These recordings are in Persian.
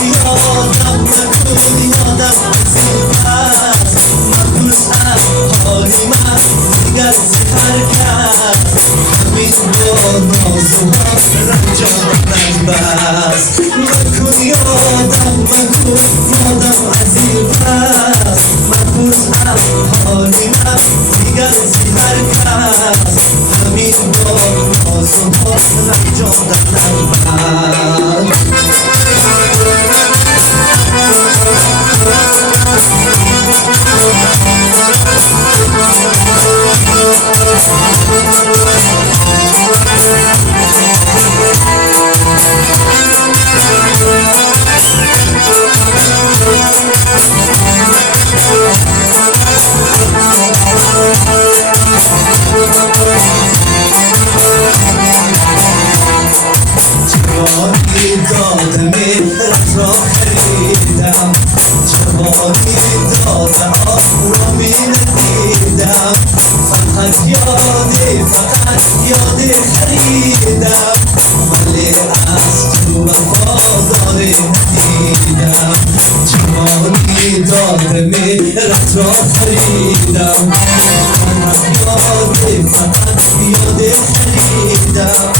یادم نکن یادم از این پس مبوسم حالی من دیگر سپر کرد همین با نازوها رنجام نبست مکن یادم مکن یادم از این پس مبوسم حالی من دیگر سپر کرد همین با نازوها رنجام نبست دادمی رفت را خریدم جوانی دادم را می ندیدم فقط یاد خریدم ولی از تو وفادار ندیدم جوانی دادمی رفت را خریدم فقط یاد خریدم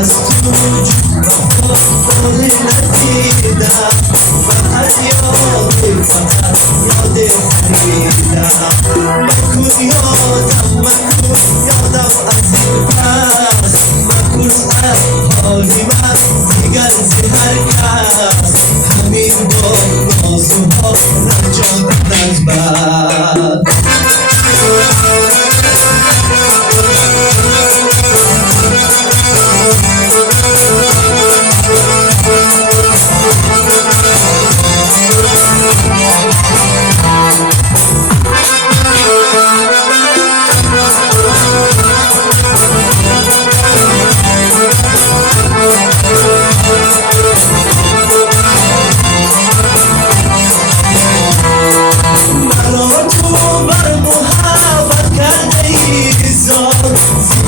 از تو وفادار ندیدم فقط یاد خریدم مکن یادم از این پس مکن از حالی من دیگر زهر کس همین با نازوها رنجام نبست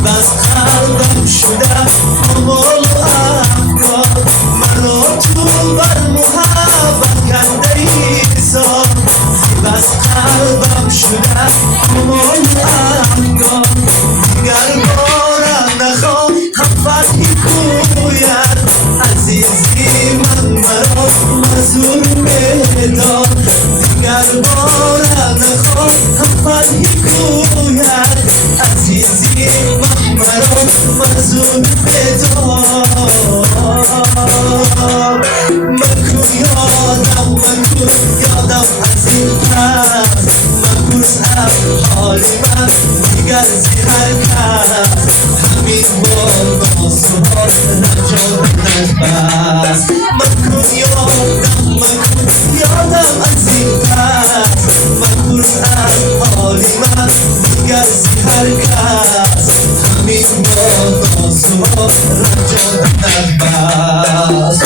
بس قلبم شده آمال و افکار مرا تو بر محبت کرده ایزار بس قلبم شده آمال و افکار دیگر بارم نخواه هم فتحی کوید عزیزی من مرا مزور بدار دیگر بارم نخواه هم فتحی کوید عزیزی مرا مزون بدار مکن یادم از این پس مبوسم حالی من دیگر زهر کرد همین با نازوها رنجام نبست مکن یادم از این پس مبوسم حالی من دیگر زهر کرد همین با نازوها رنجام نبست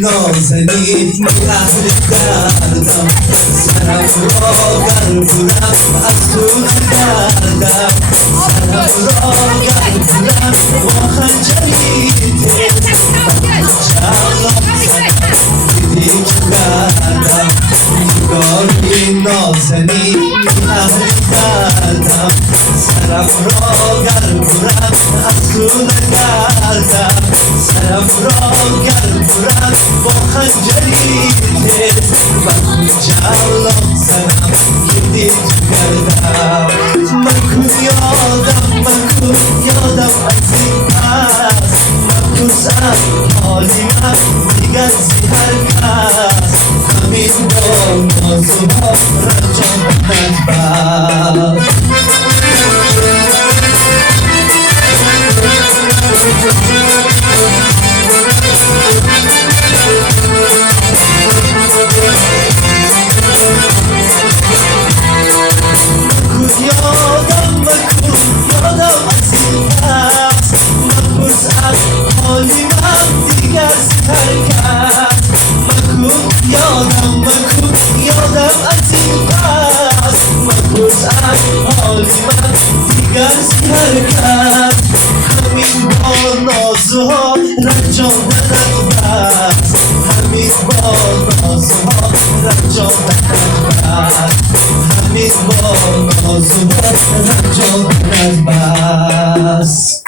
نازنین اهل کردم سرم را گردونم از تو کردم سرم را گردونم با خنجری دیدی کردم نگاهی نازنین اهل کردم سرم را گردونم از تو کردم سرم را گردونم با خنجری و جلال سرم دیدی کردم مکن یادم از این پس مبوسم حالی من دیگر زهر کس همین با نازوها رنجام نبست با نازها رنج آورد بس همین با نازها رنج آورد بس